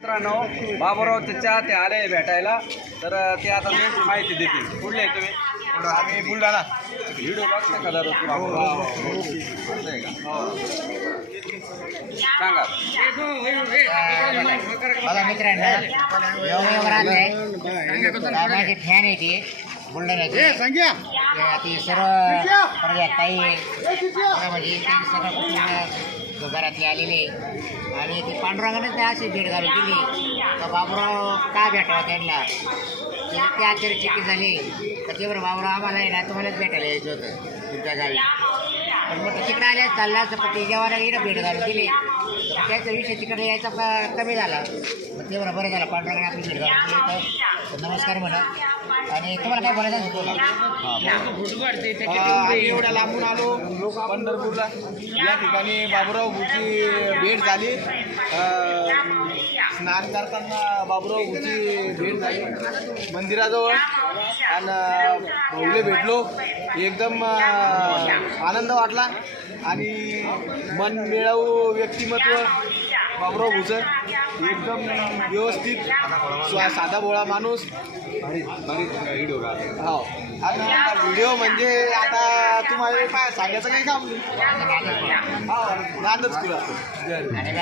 मित्रांनो बाबूराव त्याच्या ते आले भेटायला. तर ते आता नेमकी माहिती देतील. कुठले आहे तुम्ही? आम्ही बुलढाणा. व्हिडिओ बघता का दररोज बाबूराव? असं आहे का? सांगा. बघा मित्रांनो एवढं आणलंय माझे फॅन आहे ते बुलढाण्याचे. ते सर्व ताई बघा म्हणजे ते सगळं कुटुंब घरातले आलेले. आणि ते पांडुरंगाने त्या अशी भेट घालून दिली. तर बाबूराव का भेटावा त्यांना? ते ते आश्चर्यचकित झाले. तर ते बरं बाबूराव आम्हाला आहे ना तुम्हालाच भेटायला यायचं होतं तुमच्या गावी. पण मग तिकडे आल्या चालला असं पण ते जेव्हा इकडे भेट घालून दिली. तर त्याचा विषय तिकडे यायचा कमी झाला. मग ते बरं बरं झालं पांडुरंगाने आपली भेट घालून दिली तर नमस्कार म्हणा. आणि तुम्हाला काय बोलायचं असेल बोला. आम्ही एवढ्या लांबून आलो पंढरपूरला. या ठिकाणी बाबूराव भूची भेट झाली. स्नान करताना बाबूराव भूची भेट झाली. मंदिराजवळ. आणि भाऊले भेटलो. एकदम आनंद वाटला. आणि मन मिळावू व्यक्तिमत्व बाबूराव भूचं एकदम व्यवस्थित. स्वा- साधा भोळा माणूस. हो. आणि व्हिडिओ म्हणजे आता तुम्हाला काय सांगायचं काही काम? नाही हो नांदच खुला आणि